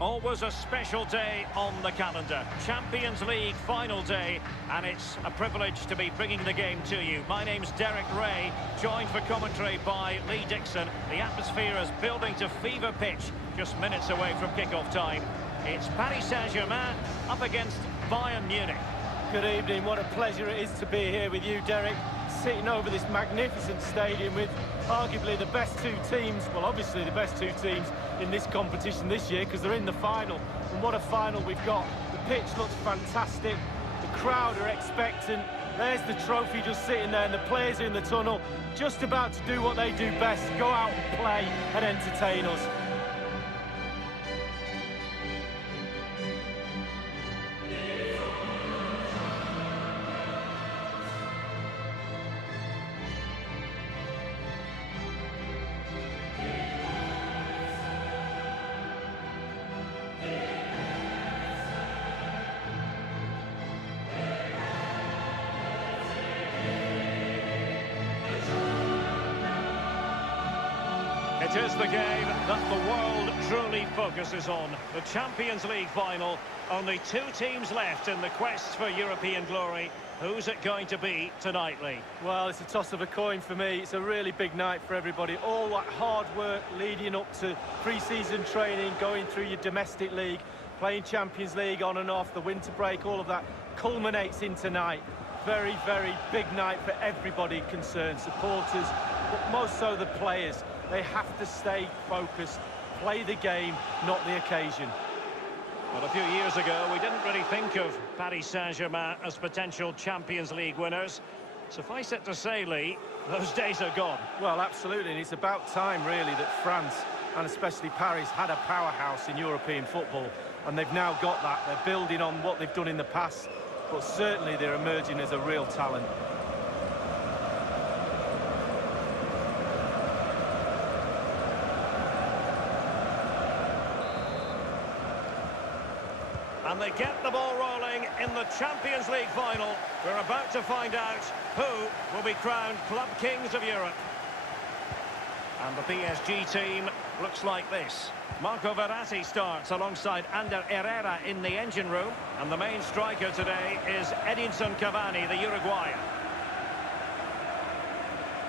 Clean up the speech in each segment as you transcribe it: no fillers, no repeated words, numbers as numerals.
Always a special day on the calendar. Champions League final day, and it's a privilege to be bringing the game to you. My name's Derek Ray, joined for commentary by Lee Dixon. The atmosphere is building to fever pitch, just minutes away from kick-off time. It's Paris Saint-Germain up against Bayern Munich. Good evening, what a pleasure it is to be here with you, Derek. Sitting over this magnificent stadium with arguably the best two teams, well obviously the best two teams in this competition this year because they're in the final. And what a final we've got. The pitch looks fantastic, the crowd are expectant, there's the trophy just sitting there and the players are in the tunnel just about to do what they do best, go out and play and entertain us. It is the game that the world truly focuses on. The Champions League final. Only two teams left in the quest for European glory. Who's it going to be tonight, Lee? Well, it's a toss of a coin for me. It's a really big night for everybody. All that hard work leading up to pre-season training, going through your domestic league, playing Champions League on and off, the winter break, all of that culminates in tonight. Very, very big night for everybody concerned. Supporters, but most so the players. They have to stay focused, play the game, not the occasion. Well, a few years ago, we didn't really think of Paris Saint-Germain as potential Champions League winners. Suffice it to say, Lee, those days are gone. Well, absolutely, and it's about time, really, that France, and especially Paris, had a powerhouse in European football. And they've now got that. They're building on what they've done in the past, but certainly they're emerging as a real talent. And they get the ball rolling in the Champions League final. We're about to find out who will be crowned Club Kings of Europe. And the PSG team looks like this. Marco Verratti starts alongside Ander Herrera in the engine room. And the main striker today is Edinson Cavani, the Uruguayan.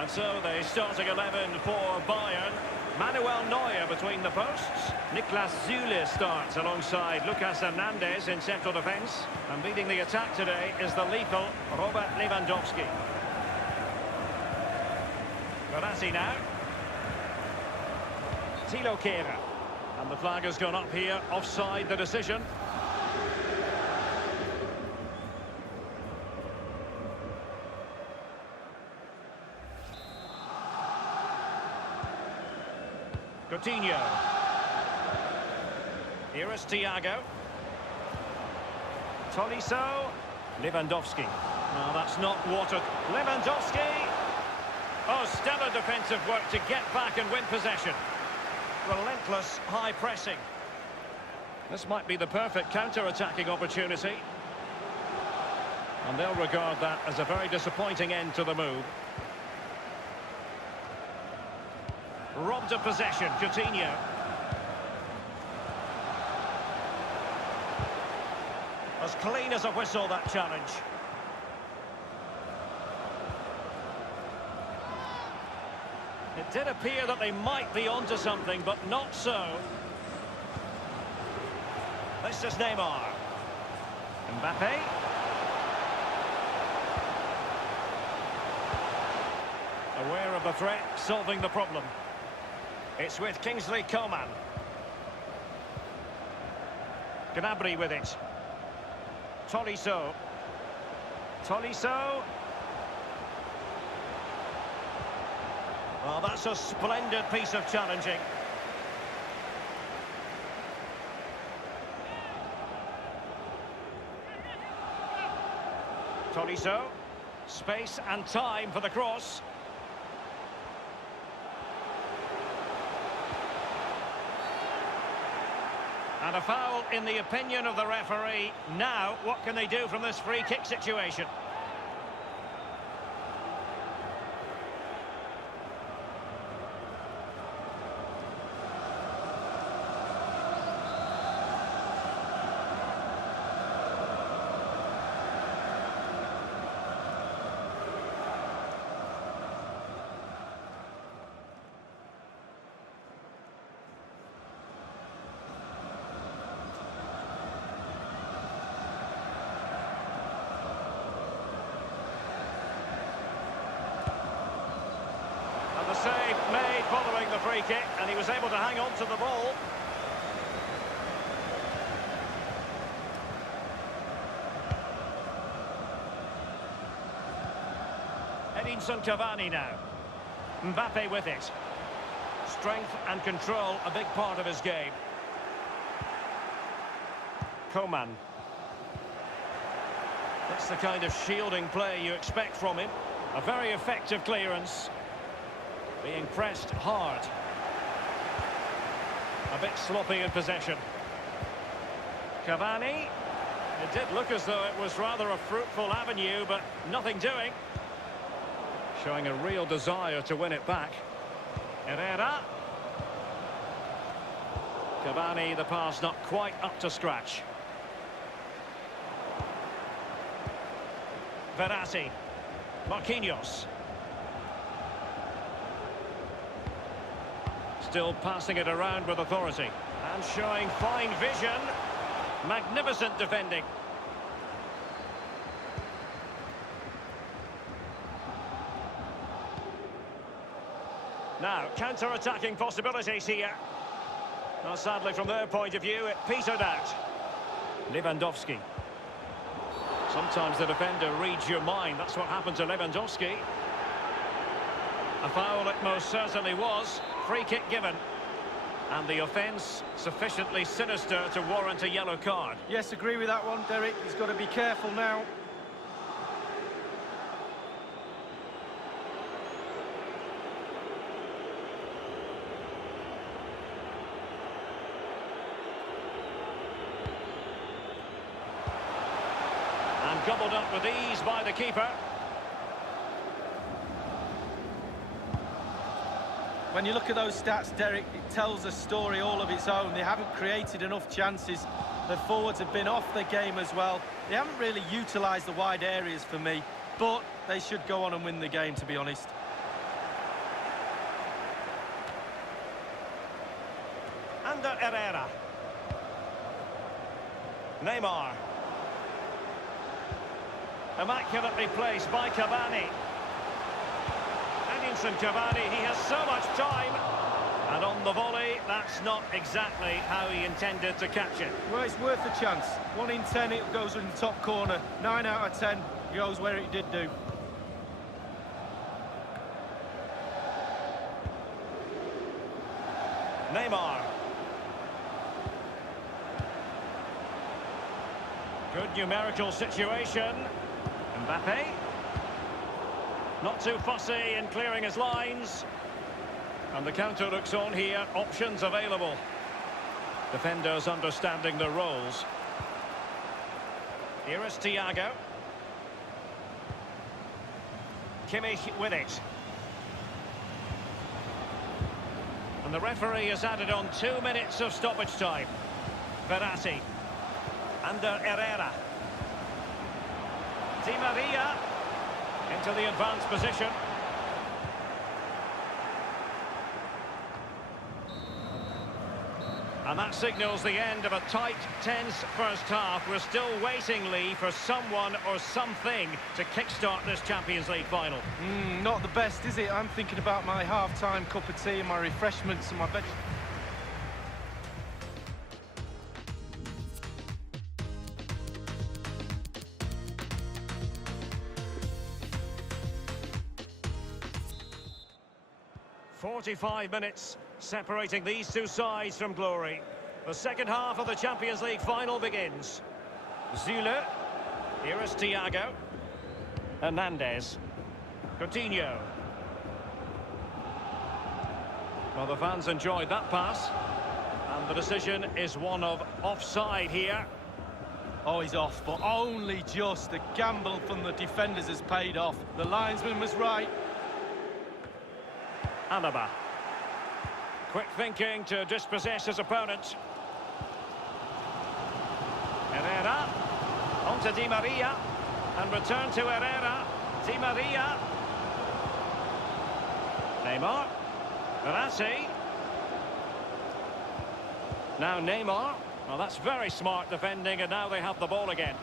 And so the starting 11 for Bayern. Manuel Neuer between the posts. Niklas Süle starts alongside Lucas Hernandez in central defence. And leading the attack today is the lethal Robert Lewandowski. Verratti now. Thilo Kehrer. And the flag has gone up here, offside the decision. Coutinho. Here is Thiago. Tolisso. Lewandowski. No, that's not watered. Lewandowski. Oh, stellar defensive work to get back and win possession. Relentless high pressing. This might be the perfect counter-attacking opportunity. And they'll regard that as a very disappointing end to the move. Robbed of possession, Coutinho. As clean as a whistle, that challenge. It did appear that they might be onto something, but not so. This is Neymar. Mbappe. Aware of the threat, solving the problem. It's with Kingsley Coman. Gnabry with it. Tolisso. Tolisso. Well, that's a splendid piece of challenging. Tolisso. Space and time for the cross. And a foul in the opinion of the referee. Now, what can they do from this free kick situation? following the free kick, and he was able to hang on to the ball. Edinson Cavani now. Mbappe with it. Strength and control, a big part of his game. Coman. That's the kind of shielding play you expect from him. A very effective clearance. Being pressed hard. A bit sloppy in possession. Cavani. It did look as though it was rather a fruitful avenue, but nothing doing. Showing a real desire to win it back. Herrera. Cavani, the pass not quite up to scratch. Verratti. Marquinhos. Still passing it around with authority. And showing fine vision. Magnificent defending. Now, counter-attacking possibilities here. Now, sadly, from their point of view, it petered out. Lewandowski. Sometimes the defender reads your mind. That's what happened to Lewandowski. A foul it most certainly was. Free kick given. And the offence sufficiently sinister to warrant a yellow card. Yes, agree with that one, Derek. He's got to be careful now. And gobbled up with ease by the keeper. When you look at those stats, Derek, it tells a story all of its own. They haven't created enough chances. Their forwards have been off their game as well. They haven't really utilised the wide areas for me, but they should go on and win the game, to be honest. Under Herrera. Neymar. Immaculately placed by Cavani. Edinson Cavani, he has so much time. And on the volley, that's not exactly how he intended to catch it. Well, it's worth a chance. 1 in 10, it goes in the top corner. 9 out of 10 goes where it did do. Neymar. Good numerical situation. Mbappe. Not too fussy in clearing his lines. And the counter looks on here. Options available. Defenders understanding their roles. Here is Thiago. Kimmich with it. And the referee has added on 2 minutes of stoppage time. Verratti. Under Herrera. Di Maria into the advanced position. And that signals the end of a tight, tense first half. We're still waiting, Lee, for someone or something to kickstart this Champions League final. Not the best, is it? I'm thinking about my half-time cup of tea and my refreshments and my veg... 45 minutes separating these two sides from glory. The second half of the Champions League final begins. Zule. Here is Thiago. Hernandez. Coutinho. Well, the fans enjoyed that pass. And the decision is one of offside here. Oh, he's off, but only just. The gamble from the defenders has paid off. The linesman was right. Alaba. Quick thinking to dispossess his opponent. Herrera. On to Di Maria. And return to Herrera. Di Maria. Neymar. Verratti. Now Neymar. Well, that's very smart defending, and now they have the ball again.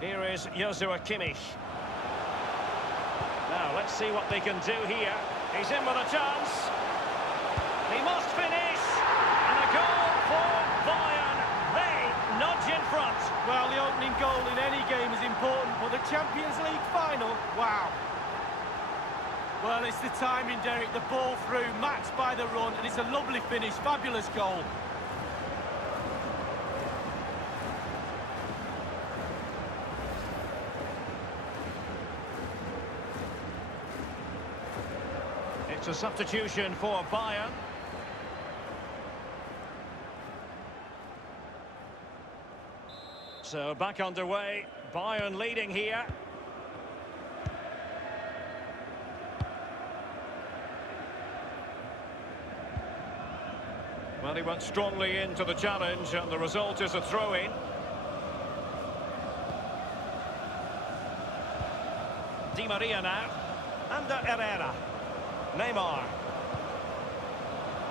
Here is Joshua Kimmich. Now, let's Let's see what they can do here. He's in with a chance. He must finish. And a goal for Bayern. They nudge in front. Well, the opening goal in any game is important, but the Champions League final, wow. Well, it's the timing, Derek. The ball through, matched by the run, and it's a lovely finish. Fabulous goal. It's a substitution for Bayern. So back underway. Bayern leading here. Well, he went strongly into the challenge, and the result is a throw-in. Di Maria now. Under Herrera. Neymar.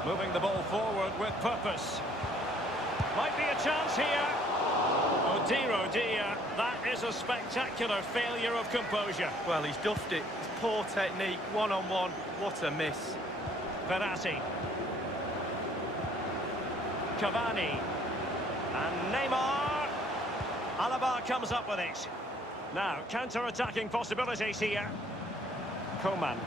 Moving the ball forward with purpose. Might be a chance here. Oh dear, that is a spectacular failure of composure. Well, he's duffed it. It's poor technique, one-on-one. What a miss. Verratti. Cavani. And Neymar. Alaba comes up with it. Now, counter-attacking possibilities here. Coman.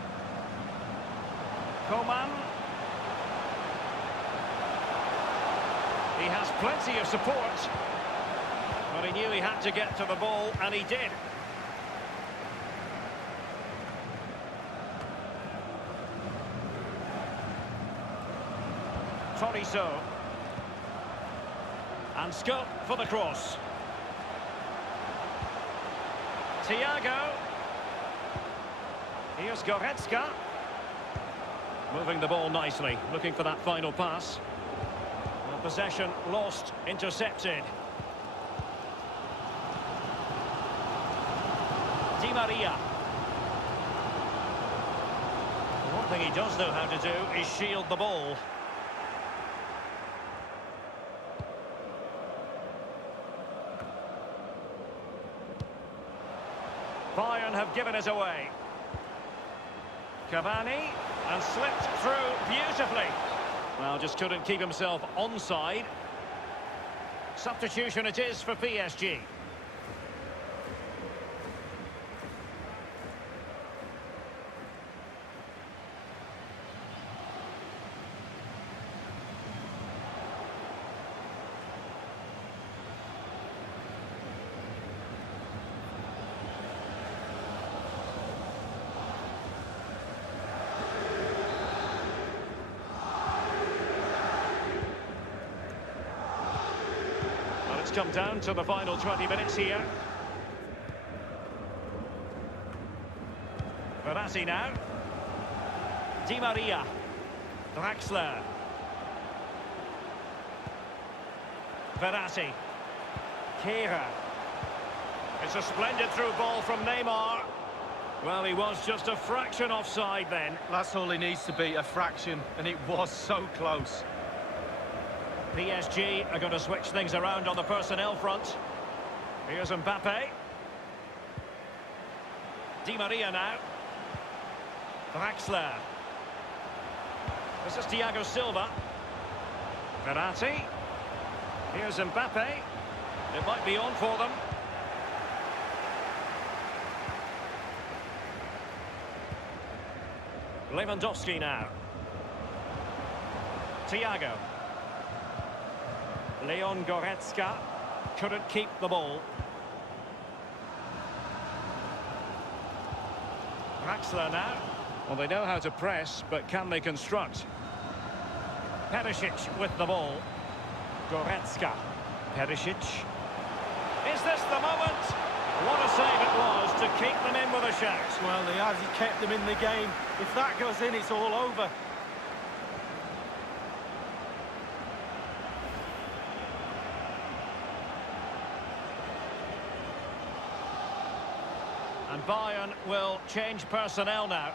He has plenty of support. But he knew he had to get to the ball, and he did. Toriso. And scope for the cross. Thiago. Here's Goretzka. Moving the ball nicely, looking for that final pass. Well, possession lost, intercepted. Di Maria. One thing he does know how to do is shield the ball. Bayern have given it away. Cavani, and slipped through beautifully. Well, just couldn't keep himself onside. Substitution it is for PSG. Come down to the final 20 minutes here. Verratti now. Di Maria. Draxler. Verratti. Kehrer. It's a splendid through ball from Neymar. Well, he was just a fraction offside then. That's all he needs to be, a fraction, and it was so close. PSG are going to switch things around on the personnel front. Here's Mbappe. Di Maria now. Draxler. This is Thiago Silva. Verratti. Here's Mbappe. It might be on for them. Lewandowski now. Thiago. Leon Goretzka couldn't keep the ball. Draxler now. Well, they know how to press, but can they construct? Perisic with the ball. Goretzka. Perisic. Is this the moment? What a save it was to keep them in with a shout. Well, he kept them in the game. If that goes in, it's all over. And Bayern will change personnel now.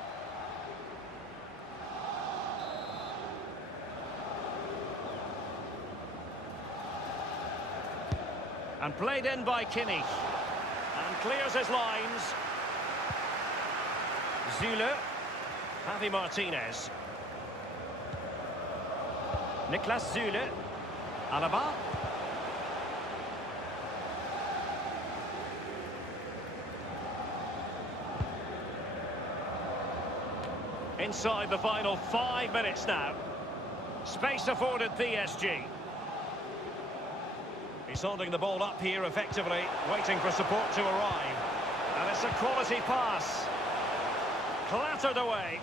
And played in by Kimmich. And clears his lines. Zule. Javi Martinez. Niklas Zule. Alaba. Inside the final 5 minutes now. Space afforded PSG. He's holding the ball up here effectively, waiting for support to arrive. And it's a quality pass. Clattered away.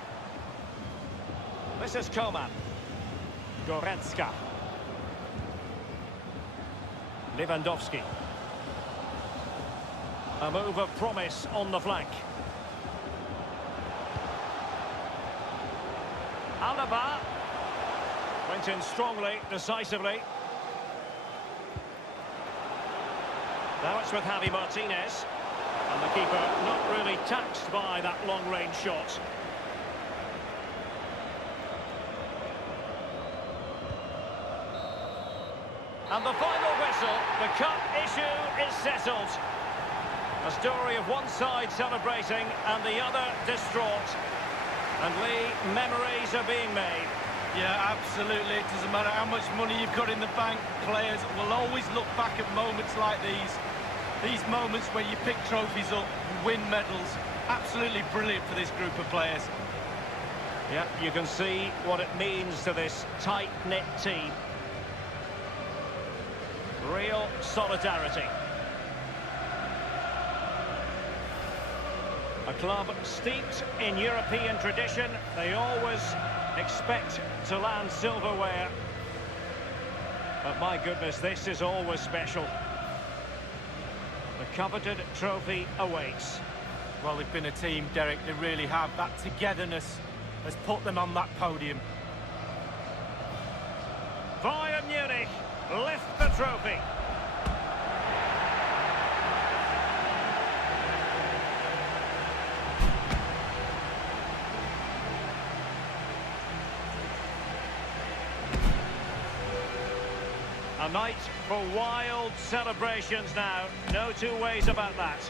This is Coman. Goretzka. Lewandowski. A move of promise on the flank. Alaba. Went in strongly, decisively. Now it's with Javi Martinez. And the keeper not really taxed by that long-range shot. And the final whistle, the cup issue is settled. A story of one side celebrating and the other distraught. And Lee, memories are being made. Yeah, absolutely. It doesn't matter how much money you've got in the bank. Players will always look back at moments like these. These moments where you pick trophies up and win medals. Absolutely brilliant for this group of players. Yeah, you can see what it means to this tight-knit team. Real solidarity. A club steeped in European tradition. They always expect to land silverware. But my goodness, this is always special. The coveted trophy awaits. Well, they've been a team, Derek. They really have. That togetherness has put them on that podium. Bayern Munich lift the trophy. A night for wild celebrations now. No two ways about that.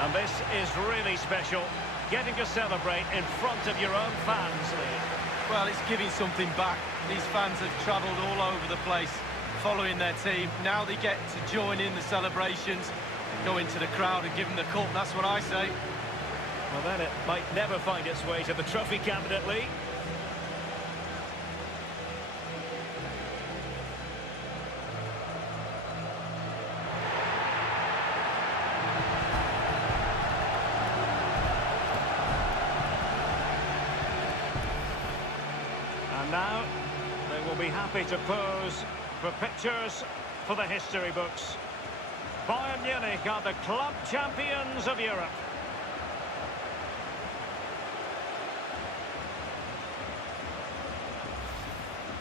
And this is really special. Getting to celebrate in front of your own fans, Lee. Well, it's giving something back. These fans have travelled all over the place following their team. Now they get to join in the celebrations, go into the crowd and give them the cup. That's what I say. Well, then it might never find its way to the trophy cabinet, Lee. And now, they will be happy to pose for pictures for the history books. Bayern Munich are the club champions of Europe.